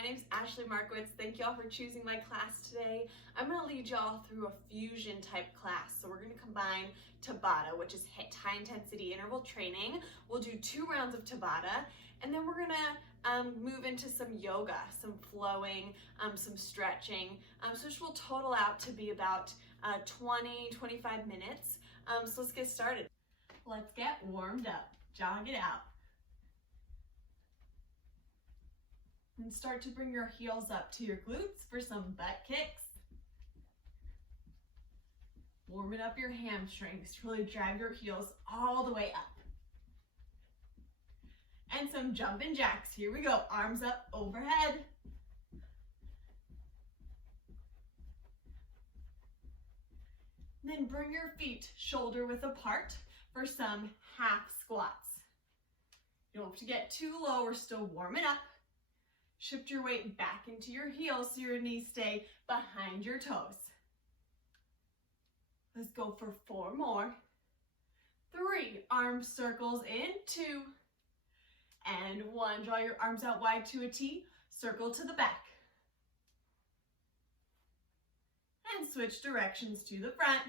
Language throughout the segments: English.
my name's Ashley Markowitz. Thank you all for choosing my class today. I'm going to lead y'all through a fusion type class. So we're going to combine Tabata, which is high intensity interval training. We'll do 2 rounds of Tabata, and then we're going to move into some yoga, some flowing, some stretching. So which will total out to be about 20-25 minutes. So let's get started. Let's get warmed up. Jog it out. And start to bring your heels up to your glutes for some butt kicks. Warming up your hamstrings. Really drive your heels all the way up. And some jumping jacks. Here we go. Arms up overhead. And then bring your feet shoulder width apart for some half squats. You don't have to get too low. We're still warming up. Shift your weight back into your heels so your knees stay behind your toes. Let's go for 4 more. 3, arm circles in, 2, and 1. Draw your arms out wide to a T, circle to the back. And switch directions to the front.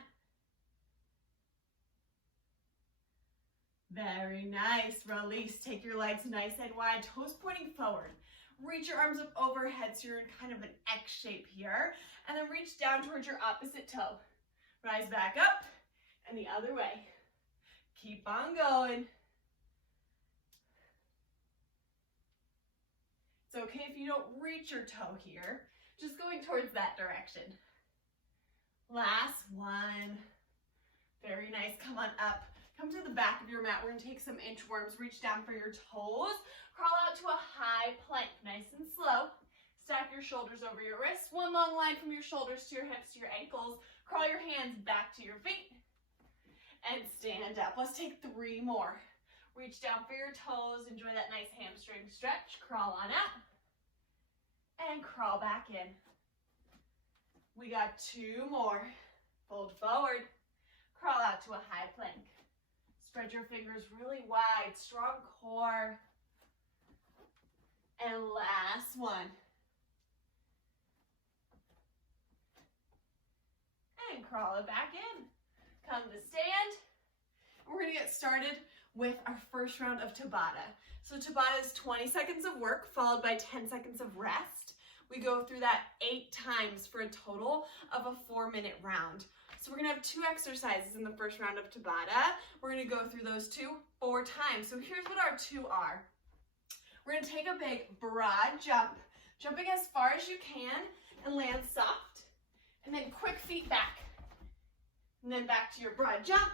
Very nice. Release. Take your legs nice and wide, toes pointing forward. Reach your arms up overhead so you're in kind of an X shape here. And then reach down towards your opposite toe. Rise back up and the other way. Keep on going. It's okay if you don't reach your toe here. Just going towards that direction. Last one. Very nice. Come on up. Come to the back of your mat. We're going to take some inchworms. Reach down for your toes. Crawl out to a high plank. Nice and slow. Stack your shoulders over your wrists. One long line from your shoulders to your hips to your ankles. Crawl your hands back to your feet. And stand up. Let's take 3 more. Reach down for your toes. Enjoy that nice hamstring stretch. Crawl on up. And crawl back in. We got 2 more. Fold forward. Crawl out to a high plank. Spread your fingers really wide, strong core. And last one. And crawl it back in. Come to stand. We're gonna get started with our first round of Tabata. So Tabata is 20 seconds of work followed by 10 seconds of rest. We go through that 8 times for a total of a 4-minute round. So we're gonna have 2 exercises in the first round of Tabata. We're gonna go through those 2 4 times. So here's what our 2 are. We're gonna take a big broad jump, jumping as far as you can and land soft. And then quick feet back. And then back to your broad jump,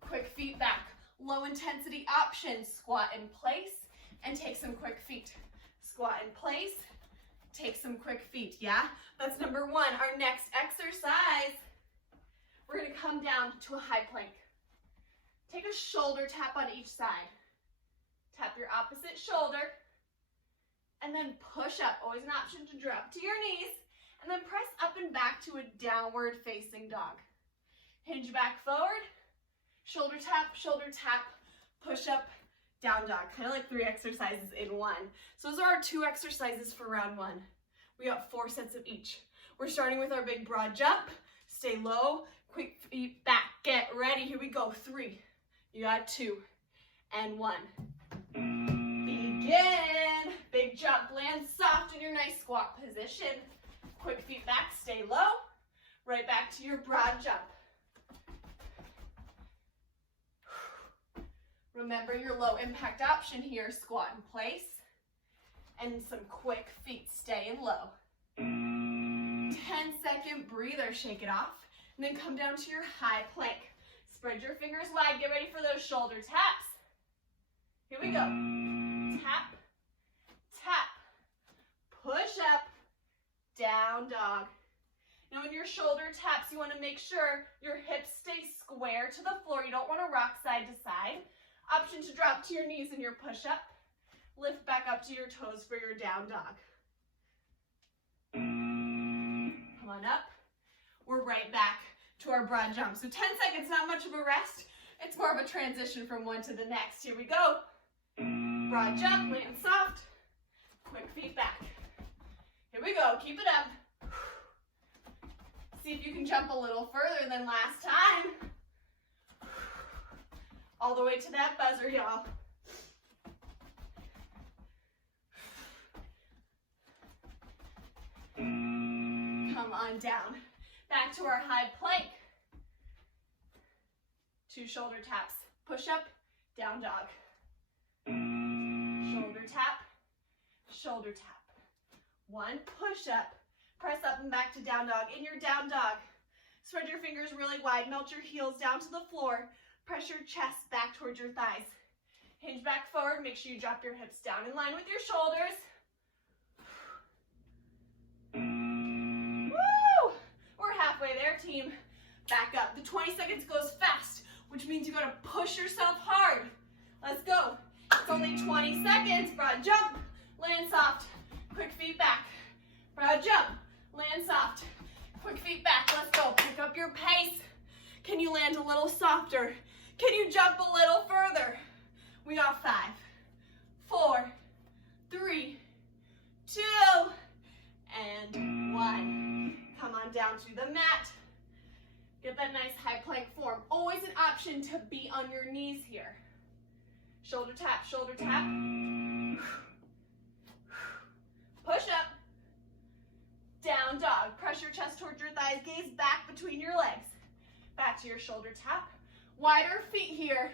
quick feet back. Low intensity option, squat in place and take some quick feet. Squat in place, take some quick feet, yeah? That's number 1. Our next exercise, we're gonna come down to a high plank. Take a shoulder tap on each side. Tap your opposite shoulder and then push up. Always an option to drop to your knees and then press up and back to a downward facing dog. Hinge back forward, shoulder tap, push up, down dog. Kind of like 3 exercises in 1. So those are our 2 exercises for round 1. We got 4 sets of each. We're starting with our big broad jump. Stay low, quick feet back. Get ready. Here we go. 3. You got 2 and 1. Begin. Big jump. Land soft in your nice squat position. Quick feet back. Stay low. Right back to your broad jump. Remember your low impact option here. Squat in place. And some quick feet. Staying low. 10-second breather. Shake it off. And then come down to your high plank. Spread your fingers wide. Get ready for those shoulder taps. Here we go. Tap, tap, push up, down dog. Now when your shoulder taps, you want to make sure your hips stay square to the floor. You don't want to rock side to side. Option to drop to your knees in your push-up. Lift back up to your toes for your down dog. Come on up. We're right back to our broad jump. So 10 seconds, not much of a rest. It's more of a transition from one to the next. Here we go. Broad jump, land soft. Quick feet back. we go, keep it up. See if you can jump a little further than last time. All the way to that buzzer, y'all. Come on down. Back to our high plank. 2 shoulder taps. Push up, down dog. Shoulder tap, shoulder tap. 1 push up. Press up and back to down dog. In your down dog, spread your fingers really wide. Melt your heels down to the floor. Press your chest back towards your thighs. Hinge back forward. Make sure you drop your hips down in line with your shoulders. Woo! We're halfway there, team. Back up. The 20 seconds goes fast, which means you gotta push yourself hard. Let's go. It's only 20 seconds. Broad jump, land soft. Quick feet back. Broad jump, land soft. Quick feet back. Let's go. Pick up your pace. Can you land a little softer? Can you jump a little further? We got 5, 4, 3, 2, and 1. Come on down to the mat. Get that nice high plank form. Always an option to be on your knees here. Shoulder tap, shoulder tap. Push up. Down dog. Press your chest towards your thighs. Gaze back between your legs. Back to your shoulder tap. Wider feet here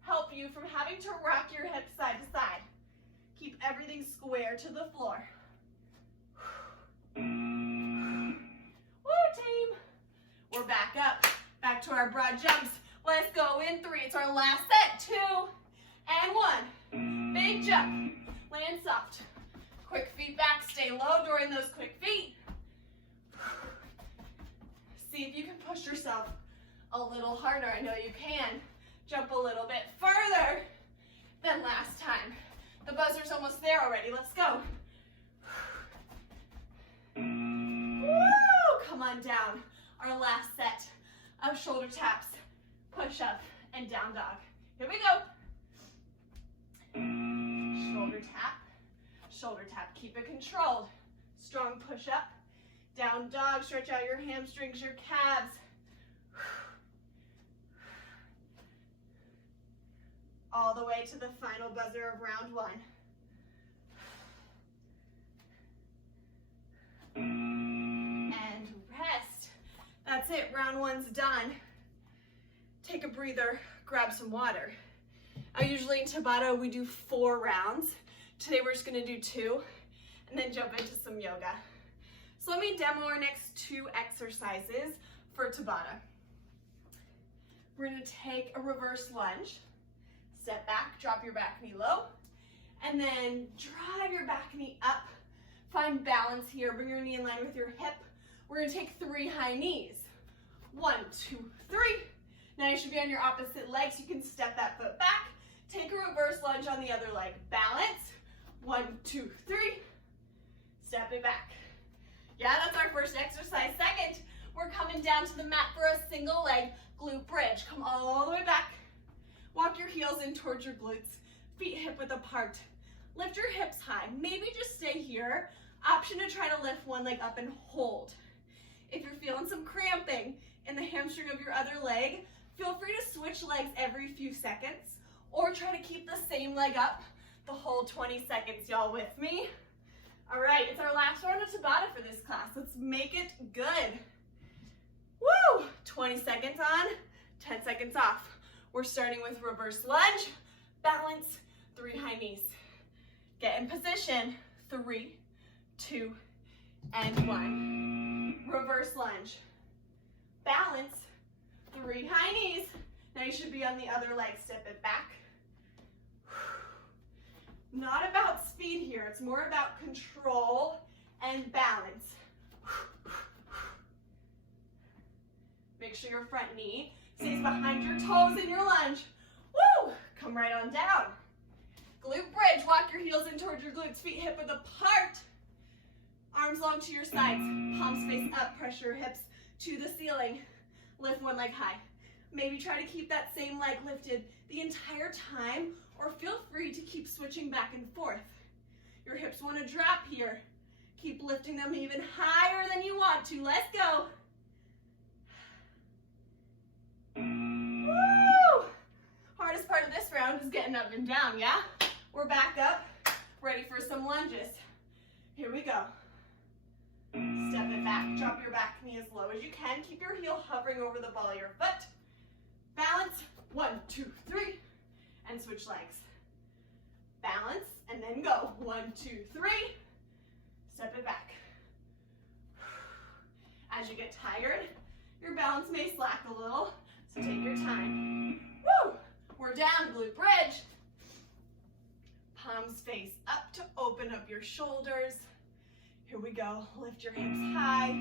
help you from having to rock your hips side to side. Keep everything square to the floor. Woo, team. We're back up. Back to our broad jumps. Let's go in 3. It's our last set. 2 and 1. Big jump. Land soft. Quick feet back. Stay low during those quick feet. See if you can push yourself a little harder. I know you can. Jump a little bit further than last time. The buzzer's almost there already. Let's go. Woo! Come on down. Our last set of shoulder taps, push up, and down dog. Here we go. Shoulder tap, shoulder tap. Keep it controlled. Strong push up, down dog. Stretch out your hamstrings, your calves. All the way to the final buzzer of round 1. And rest. That's it, round 1's done. Take a breather, grab some water. Usually in Tabata we do 4 rounds. Today we're just gonna do 2 and then jump into some yoga. So let me demo our next 2 exercises for Tabata. We're gonna take a reverse lunge. Step back, drop your back knee low, and then drive your back knee up. Find balance here. Bring your knee in line with your hip. We're gonna take 3 high knees. 1, 2, 3. Now you should be on your opposite leg, so you can step that foot back. Take a reverse lunge on the other leg. Balance. 1, 2, 3. Step it back. Yeah, that's our first exercise. Second, we're coming down to the mat for a single leg glute bridge. Come all the way back. Walk your heels in towards your glutes. Feet hip width apart. Lift your hips high. Maybe just stay here. Option to try to lift one leg up and hold. If you're feeling some cramping in the hamstring of your other leg, feel free to switch legs every few seconds or try to keep the same leg up the whole 20 seconds. Y'all with me? All right, it's our last round of Tabata for this class. Let's make it good. Woo! 20 seconds on, 10 seconds off. We're starting with reverse lunge, balance, 3 high knees. Get in position, 3, 2, and 1. Reverse lunge, balance, 3 high knees. Now you should be on the other leg, step it back. Not about speed here, it's more about control and balance. Make sure your front knee stays behind your toes in your lunge. Woo! Come right on down. Glute bridge, walk your heels in towards your glutes, feet hip width apart. Arms long to your sides, palms face up, press your hips to the ceiling. Lift one leg high. Maybe try to keep that same leg lifted the entire time, or feel free to keep switching back and forth. Your hips want to drop here. Keep lifting them even higher than you want to. Let's go. Woo! Hardest part of this round is getting up and down, yeah? We're back up, ready for some lunges. Here we go. Step it back, drop your back knee as low as you can. Keep your heel hovering over the ball of your foot. Balance, 1, 2, 3, and switch legs. Balance, and then go. 1, 2, 3, step it back. As you get tired, your balance may slack a little, so take your time. Woo! We're down, glute bridge. Palms face up to open up your shoulders. Here we go, lift your hips high.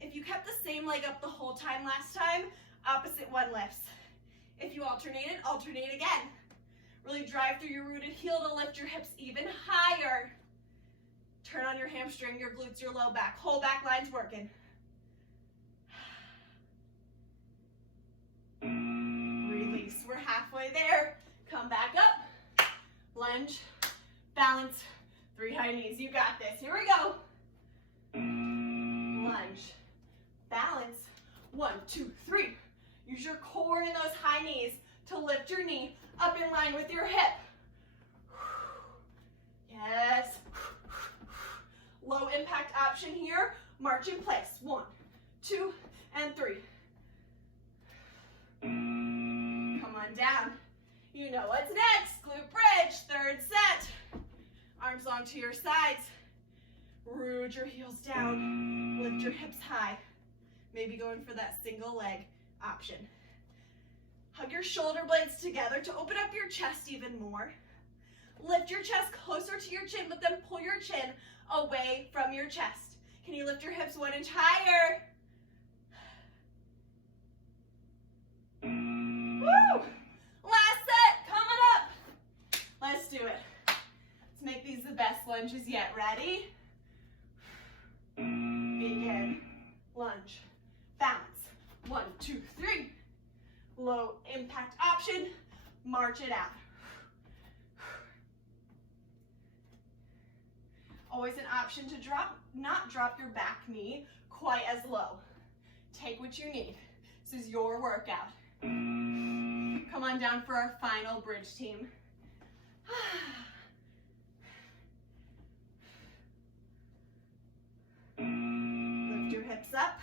If you kept the same leg up the whole time last time, opposite one lifts. If you alternated, alternate again. Really drive through your rooted heel to lift your hips even higher. Turn on your hamstring, your glutes, your low back. Whole back line's working. Release, we're halfway there. Come back up, lunge, balance, 3 high knees. You got this, here we go. Lunge, balance, 1, 2, 3. Use your core in those high knees to lift your knee up in line with your hip. Yes. Low impact option here. March in place. 1, 2, and 3. Come on down. You know what's next. Glute bridge, 3rd set. Arms long to your sides. Root your heels down. Lift your hips high. Maybe going for that single leg option. Hug your shoulder blades together to open up your chest even more. Lift your chest closer to your chin, but then pull your chin away from your chest. Can you lift your hips 1 inch higher? Woo! Last set, coming up. Let's do it. Let's make these the best lunges yet. Ready? Begin. Lunge. Balance. 1, 2, 3. Low impact option. March it out. Always an option to not drop your back knee quite as low. Take what you need. This is your workout. Come on down for our final bridge team. Lift your hips up.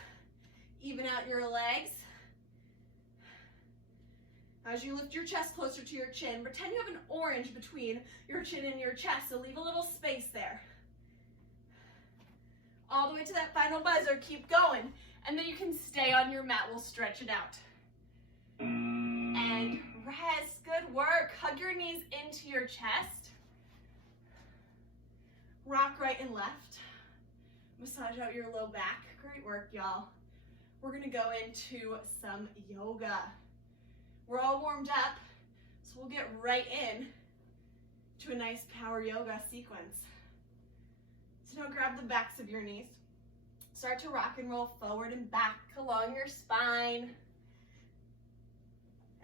Even out your legs. As you lift your chest closer to your chin, pretend you have an orange between your chin and your chest, so leave a little space there. All the way to that final buzzer, keep going, and then you can stay on your mat. We'll stretch it out. And rest, good work. Hug your knees into your chest. Rock right and left. Massage out your low back. Great work, y'all. We're gonna go into some yoga. We're all warmed up, so we'll get right in to a nice power yoga sequence. So now grab the backs of your knees. Start to rock and roll forward and back along your spine.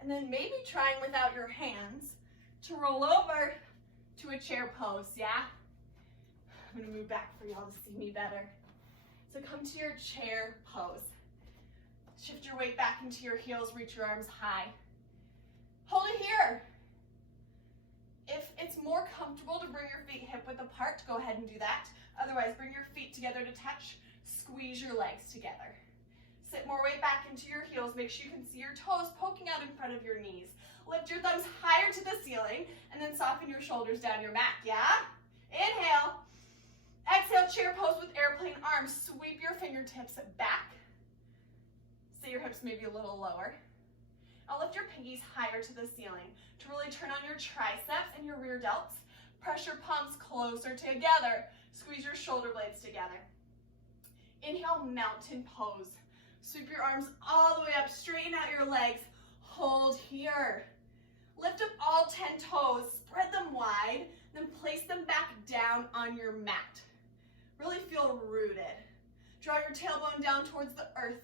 And then maybe trying without your hands to roll over to a chair pose, yeah? I'm gonna move back for y'all to see me better. So come to your chair pose. Shift your weight back into your heels, reach your arms high. Hold it here. If it's more comfortable to bring your feet hip width apart, go ahead and do that. Otherwise, bring your feet together to touch, squeeze your legs together. Sit more weight back into your heels. Make sure you can see your toes poking out in front of your knees. Lift your thumbs higher to the ceiling and then soften your shoulders down your mat, yeah? Inhale. Exhale, chair pose with airplane arms. Sweep your fingertips back. Sit your hips maybe a little lower. Now lift your pinkies higher to the ceiling to really turn on your triceps and your rear delts. Press your palms closer together. Squeeze your shoulder blades together. Inhale, mountain pose. Sweep your arms all the way up, straighten out your legs. Hold here. Lift up all 10 toes, spread them wide, then place them back down on your mat. Really feel rooted. Draw your tailbone down towards the earth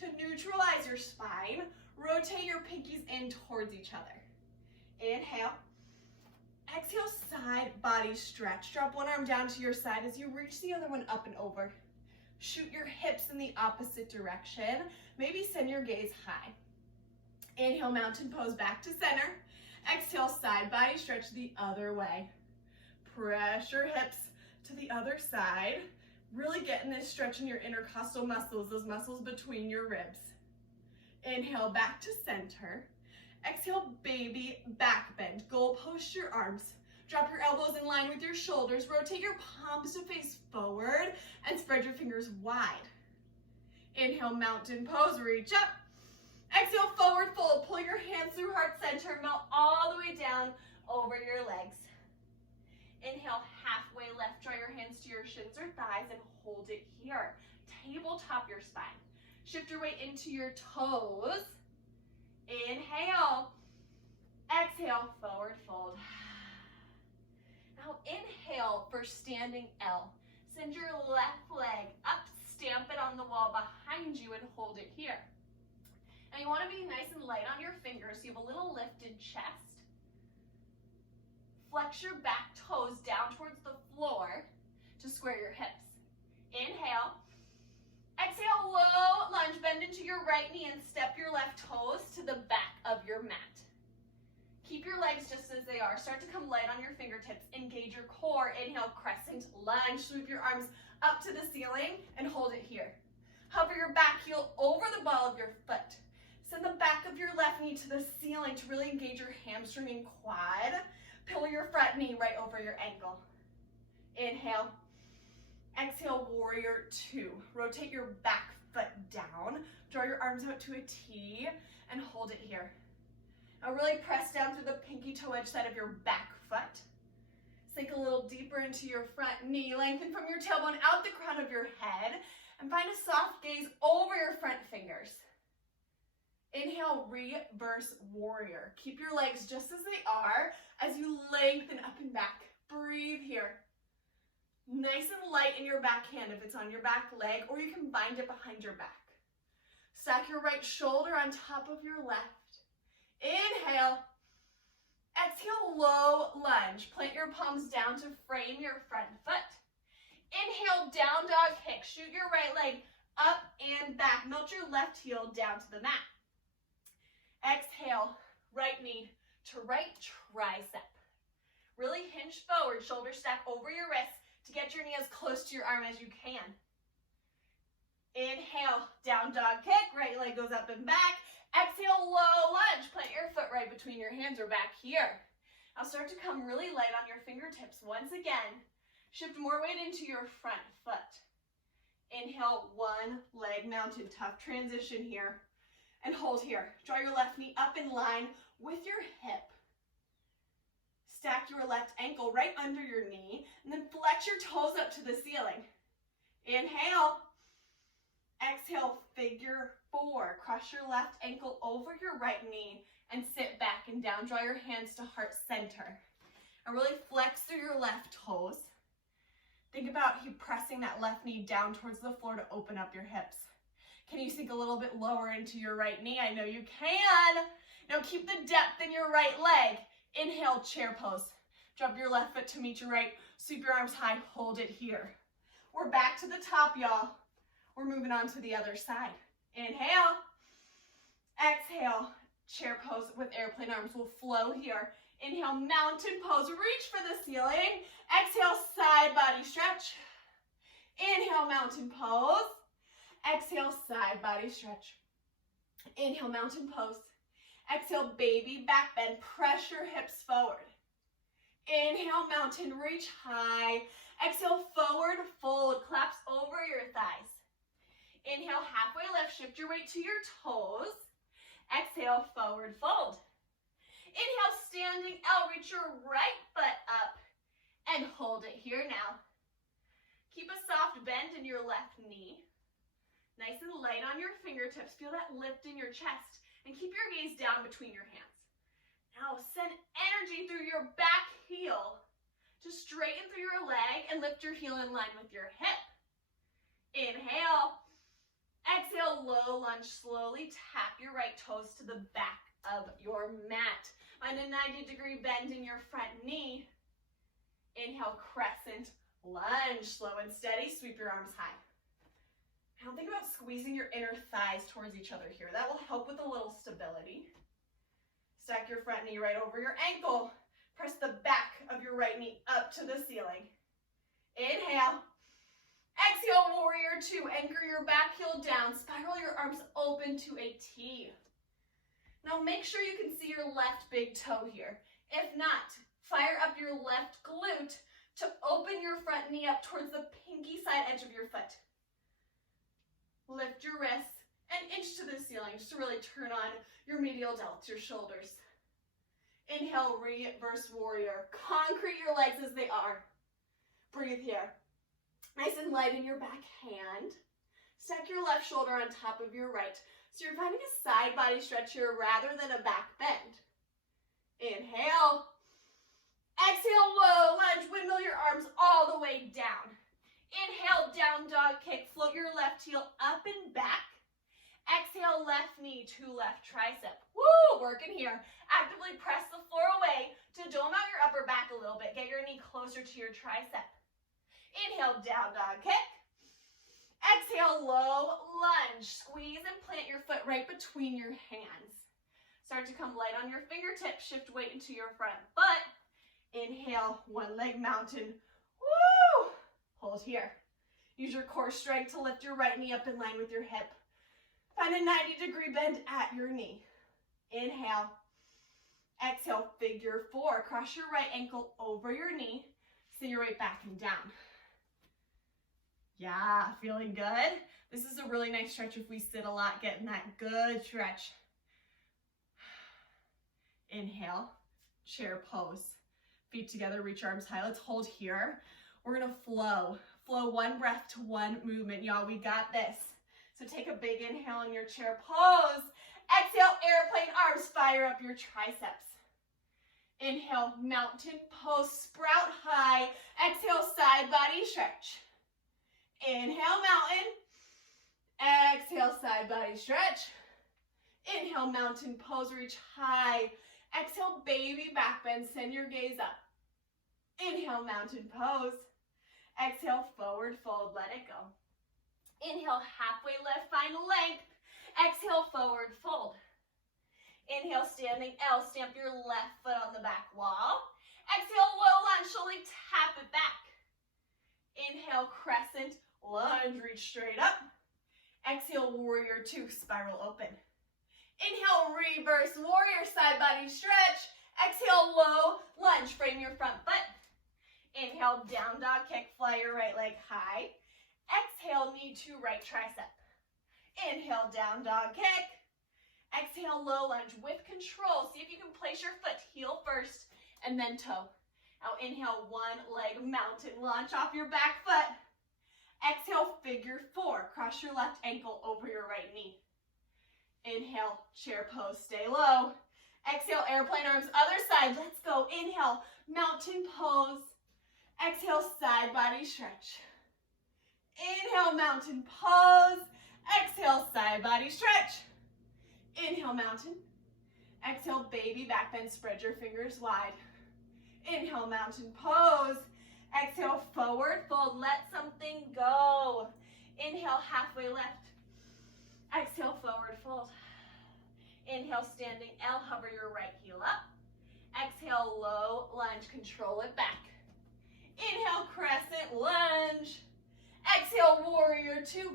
to neutralize your spine. Rotate your pinkies in towards each other. Inhale. Exhale, side body stretch. Drop one arm down to your side as you reach the other one up and over. Shoot your hips in the opposite direction. Maybe send your gaze high. Inhale, mountain pose back to center. Exhale, side body stretch the other way. Press your hips to the other side. Really getting this stretch in your intercostal muscles, those muscles between your ribs. Inhale, back to center. Exhale, baby back bend. Goal post your arms. Drop your elbows in line with your shoulders. Rotate your palms to face forward and spread your fingers wide. Inhale, mountain pose, reach up. Exhale, forward fold. Pull your hands through heart center. Melt all the way down over your legs. Inhale, halfway left. Draw your hands to your shins or thighs and hold it here. Tabletop your spine. Shift your weight into your toes. Inhale. Exhale, forward fold. Now inhale for standing L. Send your left leg up, stamp it on the wall behind you and hold it here. Now you want to be nice and light on your fingers so you have a little lifted chest. Flex your back toes down towards the floor to square your hips. Inhale. Exhale, low lunge, bend into your right knee and step your left toes to the back of your mat. Keep your legs just as they are. Start to come light on your fingertips. Engage your core. Inhale, crescent lunge. Sweep your arms up to the ceiling and hold it here. Hover your back heel over the ball of your foot. Send the back of your left knee to the ceiling to really engage your hamstring and quad. Pillow your front knee right over your ankle. Inhale. Exhale, warrior two. Rotate your back foot down. Draw your arms out to a T and hold it here. Now really press down through the pinky toe edge side of your back foot. Sink a little deeper into your front knee. Lengthen from your tailbone out the crown of your head and find a soft gaze over your front fingers. Inhale, reverse warrior. Keep your legs just as they are as you lengthen up and back. Breathe here. Nice and light in your back hand if it's on your back leg, or you can bind it behind your back. Stack your right shoulder on top of your left. Inhale. Exhale, low lunge. Plant your palms down to frame your front foot. Inhale, down dog kick. Shoot your right leg up and back. Melt your left heel down to the mat. Exhale, right knee to right tricep. Really hinge forward, shoulder stack over your wrist to get your knee as close to your arm as you can. Inhale, down dog kick, right leg goes up and back. Exhale, low lunge, plant your foot right between your hands or back here. Now start to come really light on your fingertips once again. Shift more weight into your front foot. Inhale, one leg mounted, tough transition here. And hold here. Draw your left knee up in line with your hip. Stack your left ankle right under your knee, and then flex your toes up to the ceiling. Inhale. Exhale, figure four. Cross your left ankle over your right knee and sit back and down. Draw your hands to heart center. And really flex through your left toes. Think about you pressing that left knee down towards the floor to open up your hips. Can you sink a little bit lower into your right knee? I know you can. Now keep the depth in your right leg. Inhale, chair pose. Drop your left foot to meet your right. Sweep your arms high, hold it here. We're back to the top, y'all. We're moving on to the other side. Inhale. Exhale, chair pose with airplane arms will flow here. Inhale, mountain pose, reach for the ceiling. Exhale, side body stretch. Inhale, mountain pose. Exhale, side body stretch. Inhale, mountain pose. Exhale, baby back bend. Press your hips forward. Inhale, mountain, reach high. Exhale, forward fold. Claps over your thighs. Inhale, halfway lift. Shift your weight to your toes. Exhale, forward fold. Inhale, standing L. Reach your right foot up and hold it here now. Keep a soft bend in your left knee. Nice and light on your fingertips. Feel that lift in your chest. And keep your gaze down between your hands. Now send energy through your back heel to straighten through your leg and lift your heel in line with your hip. Inhale. Exhale, low lunge. Slowly tap your right toes to the back of your mat. Find a 90-degree bend in your front knee. Inhale, crescent lunge. Slow and steady. Sweep your arms high. Now think about squeezing your inner thighs towards each other here. That will help with a little stability. Stack your front knee right over your ankle. Press the back of your right knee up to the ceiling. Inhale. Exhale, warrior two. Anchor your back heel down. Spiral your arms open to a T. Now make sure you can see your left big toe here. If not, fire up your left glute to open your front knee up towards the pinky side edge of your foot. Lift your wrists and inch to the ceiling just to really turn on your medial delts, your shoulders. Inhale, reverse warrior. Concrete your legs as they are. Breathe here. Nice and light in your back hand. Stack your left shoulder on top of your right. So you're finding a side body stretch here rather than a back bend. Inhale. Exhale, low lunge. Windmill your arms all the way down. Inhale, down dog kick. Float your left heel up and back. Exhale, left knee to left tricep. Woo, working here. Actively press the floor away to dome out your upper back a little bit. Get your knee closer to your tricep. Inhale, down dog kick. Exhale, low lunge. Squeeze and plant your foot right between your hands. Start to come light on your fingertips. Shift weight into your front foot. Inhale, one leg mountain. Woo! Hold here. Use your core strength to lift your right knee up in line with your hip. Find a 90-degree bend at your knee. Inhale. Exhale, figure four. Cross your right ankle over your knee. Send your weight back and down. Yeah, feeling good? This is a really nice stretch if we sit a lot, getting that good stretch. Inhale, chair pose. Feet together, reach arms high. Let's hold here. We're gonna flow. Flow one breath to one movement. Y'all, we got this. So take a big inhale in your chair pose. Exhale, airplane arms. Fire up your triceps. Inhale, mountain pose. Sprout high. Exhale, side body stretch. Inhale, mountain. Exhale, side body stretch. Inhale, mountain pose. Reach high. Exhale, baby back bend. Send your gaze up. Inhale, mountain pose. Exhale, forward fold. Let it go. Inhale, halfway lift. Find length. Exhale, forward fold. Inhale, standing L. Stamp your left foot on the back wall. Exhale, low lunge. Slowly tap it back. Inhale, crescent lunge. Reach straight up. Exhale, warrior two. Spiral open. Inhale, reverse warrior. Side body stretch. Exhale, low lunge. Frame your front foot. Inhale, down dog kick. Fly your right leg high. Exhale, knee to right tricep. Inhale, down dog kick. Exhale, low lunge with control. See if you can place your foot heel first and then toe. Now inhale, one leg mountain. Launch off your back foot. Exhale, figure four. Cross your left ankle over your right knee. Inhale, chair pose. Stay low. Exhale, airplane arms. Other side. Let's go. Inhale, mountain pose. Exhale, side body stretch. Inhale, mountain pose. Exhale, side body stretch. Inhale, mountain. Exhale, baby back bend. Spread your fingers wide. Inhale, mountain pose. Exhale, forward fold. Let something go. Inhale, halfway lift. Exhale, forward fold. Inhale, standing L. Hover your right heel up. Exhale, low lunge. Control it back. Inhale, crescent lunge. Exhale, warrior two.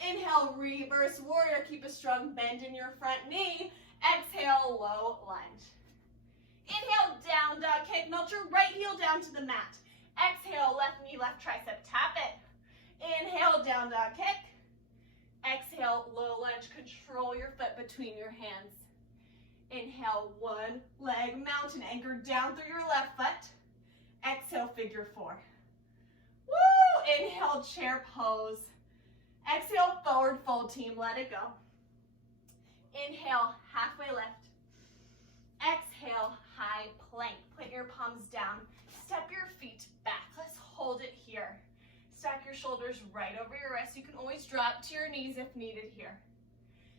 Inhale, reverse warrior. Keep a strong bend in your front knee. Exhale, low lunge. Inhale, down dog kick. Melt your right heel down to the mat. Exhale, left knee, left tricep. Tap it. Inhale, down dog kick. Exhale, low lunge. Control your foot between your hands. Inhale, one leg mountain. Anchor down through your left foot. Exhale, figure four. Woo! Inhale, chair pose. Exhale, forward fold, team. Let it go. Inhale, halfway lift. Exhale, high plank. Put your palms down. Step your feet back. Let's hold it here. Stack your shoulders right over your wrists. You can always drop to your knees if needed here.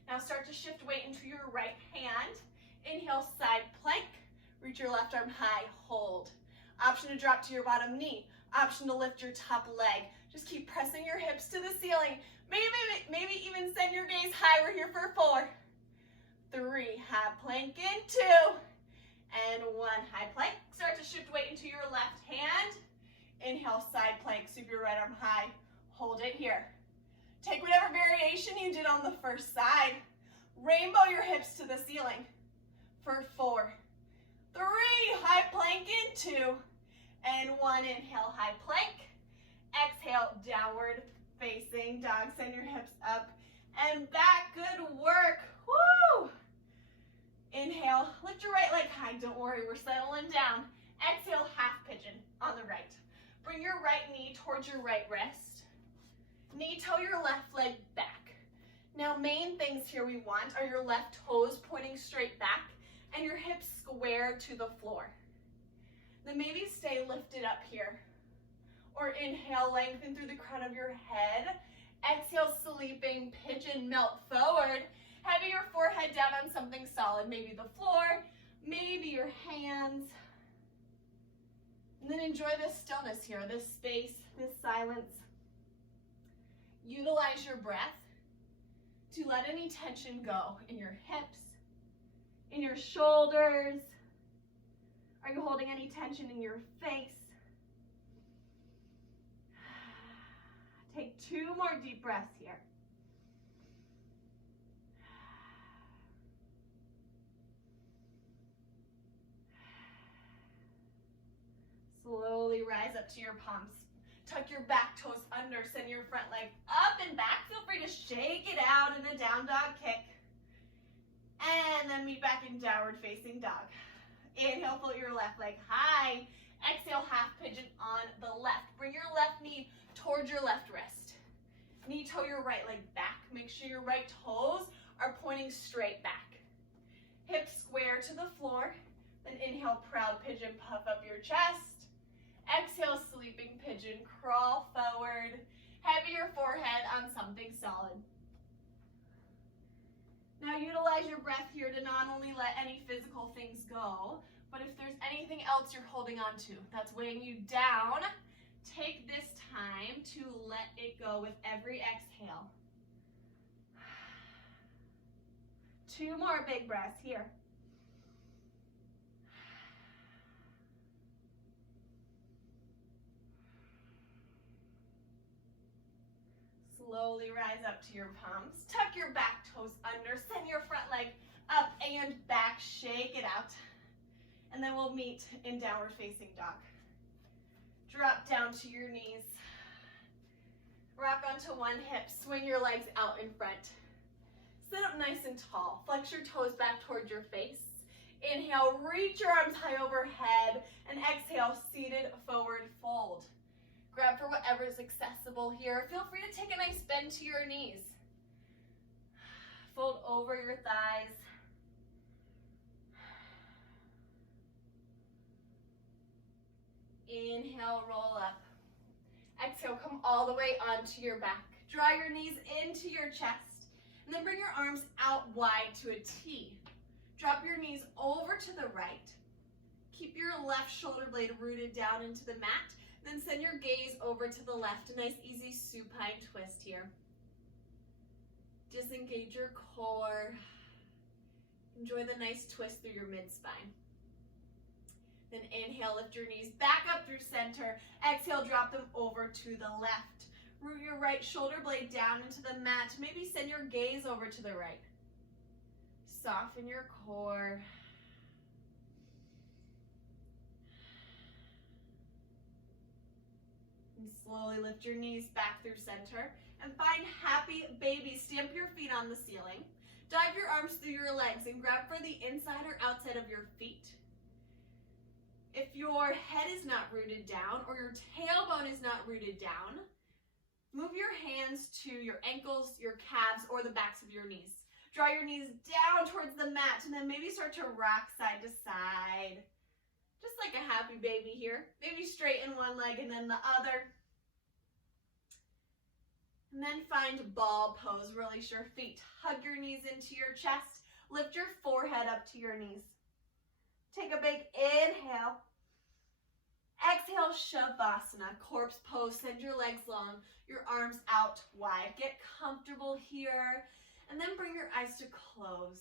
Now start to shift weight into your right hand. Inhale, side plank. Reach your left arm high, hold. Option to drop to your bottom knee. Option to lift your top leg. Just keep pressing your hips to the ceiling. Maybe even send your gaze high. We're here for 4, 3, high plank in 2, and 1, high plank. Start to shift weight into your left hand. Inhale, side plank, sweep your right arm high. Hold it here. Take whatever variation you did on the first side. Rainbow your hips to the ceiling for 4, 3, high plank in 2, and 1. Inhale, high plank. Exhale, downward facing dog. Send your hips up and back. Good work. Woo! Inhale, lift your right leg high. Don't worry, we're settling down. Exhale, half pigeon on the right. Bring your right knee towards your right wrist. Knee toe your left leg back. Now, main things here we want are your left toes pointing straight back and your hips square to the floor. Then maybe stay lifted up here. Or inhale, lengthen through the crown of your head. Exhale, sleeping pigeon, melt forward. Have your forehead down on something solid, maybe the floor, maybe your hands. And then enjoy this stillness here, this space, this silence. Utilize your breath to let any tension go in your hips, in your shoulders. Are you holding any tension in your face? Take 2 more deep breaths here. Slowly rise up to your palms. Tuck your back toes under, send your front leg up and back. Feel free to shake it out in a down dog kick. And then meet back in downward facing dog. Inhale, float your left leg high. Exhale, half pigeon on the left. Bring your left knee towards your left wrist. Knee toe your right leg back. Make sure your right toes are pointing straight back. Hips square to the floor. Then inhale, proud pigeon, puff up your chest. Exhale, sleeping pigeon, crawl forward. Heavy your forehead on something solid. Now utilize your breath here to not only let any physical things go, but if there's anything else you're holding on to that's weighing you down, take this time to let it go with every exhale. 2 more big breaths here. Slowly rise up to your palms. Tuck your back toes under. Send your front leg up and back. Shake it out. And then we'll meet in downward facing dog. Drop down to your knees. Rock onto one hip. Swing your legs out in front. Sit up nice and tall. Flex your toes back towards your face. Inhale, reach your arms high overhead. And exhale, seated forward fold. Grab for whatever is accessible here. Feel free to take a nice bend to your knees. Fold over your thighs. Inhale, roll up. Exhale, come all the way onto your back. Draw your knees into your chest. And then bring your arms out wide to a T. Drop your knees over to the right. Keep your left shoulder blade rooted down into the mat. Then send your gaze over to the left. A nice easy supine twist here. Disengage your core. Enjoy the nice twist through your mid-spine. Then inhale, lift your knees back up through center. Exhale, drop them over to the left. Root your right shoulder blade down into the mat. Maybe send your gaze over to the right. Soften your core. And slowly lift your knees back through center. And find happy baby. Stamp your feet on the ceiling. Dive your arms through your legs and grab for the inside or outside of your feet. If your head is not rooted down or your tailbone is not rooted down, move your hands to your ankles, your calves, or the backs of your knees. Draw your knees down towards the mat and then maybe start to rock side to side. Just like a happy baby here. Maybe straighten one leg and then the other. And And then find ball pose. Release your feet. Hug your knees into your chest. Lift your forehead up to your knees. Take a big inhale. Exhale, Shavasana, corpse pose. Send your legs long, your arms out wide. Get comfortable here. And then bring your eyes to close.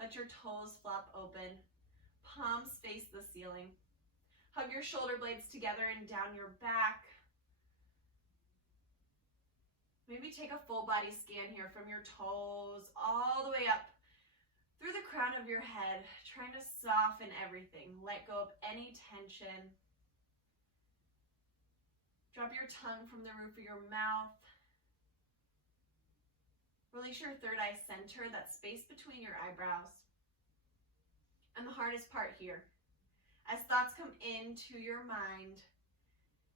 Let your toes flop open. Palms face the ceiling. Hug your shoulder blades together and down your back. Maybe take a full body scan here from your toes all the way up through the crown of your head, trying to soften everything. Let go of any tension. Drop your tongue from the roof of your mouth. Release your third eye center, that space between your eyebrows. And the hardest part here, as thoughts come into your mind,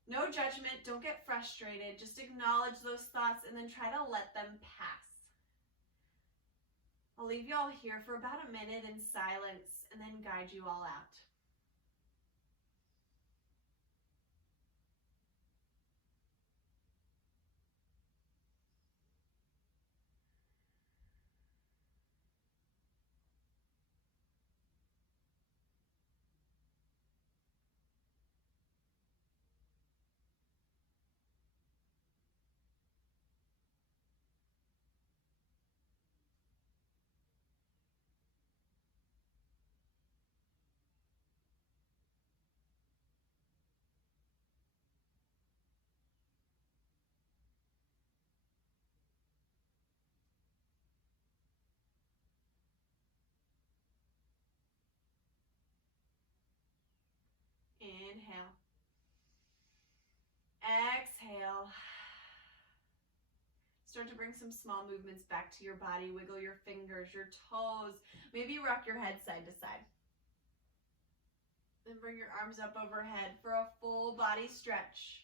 no judgment, don't get frustrated, just acknowledge those thoughts and then try to let them pass. I'll leave you all here for about a minute in silence and then guide you all out. Inhale. Exhale. Start to bring some small movements back to your body. Wiggle your fingers, your toes. Maybe rock your head side to side. Then bring your arms up overhead for a full body stretch.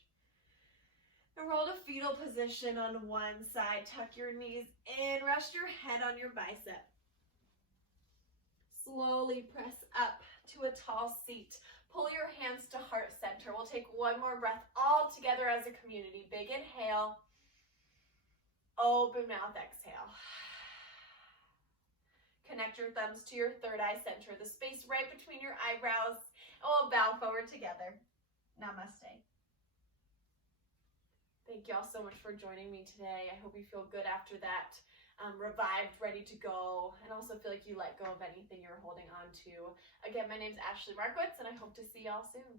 And roll to fetal position on one side. Tuck your knees in. Rest your head on your bicep. Slowly press up to a tall seat. Pull your hands to heart center. We'll take one more breath all together as a community. Big inhale. Open mouth, exhale. Connect your thumbs to your third eye center, the space right between your eyebrows, and we'll bow forward together. Namaste. Thank you all so much for joining me today. I hope you feel good after that, revived, ready to go, and also feel like you let go of anything you're holding on to. Again, my name's Ashley Markowitz, and I hope to see y'all soon.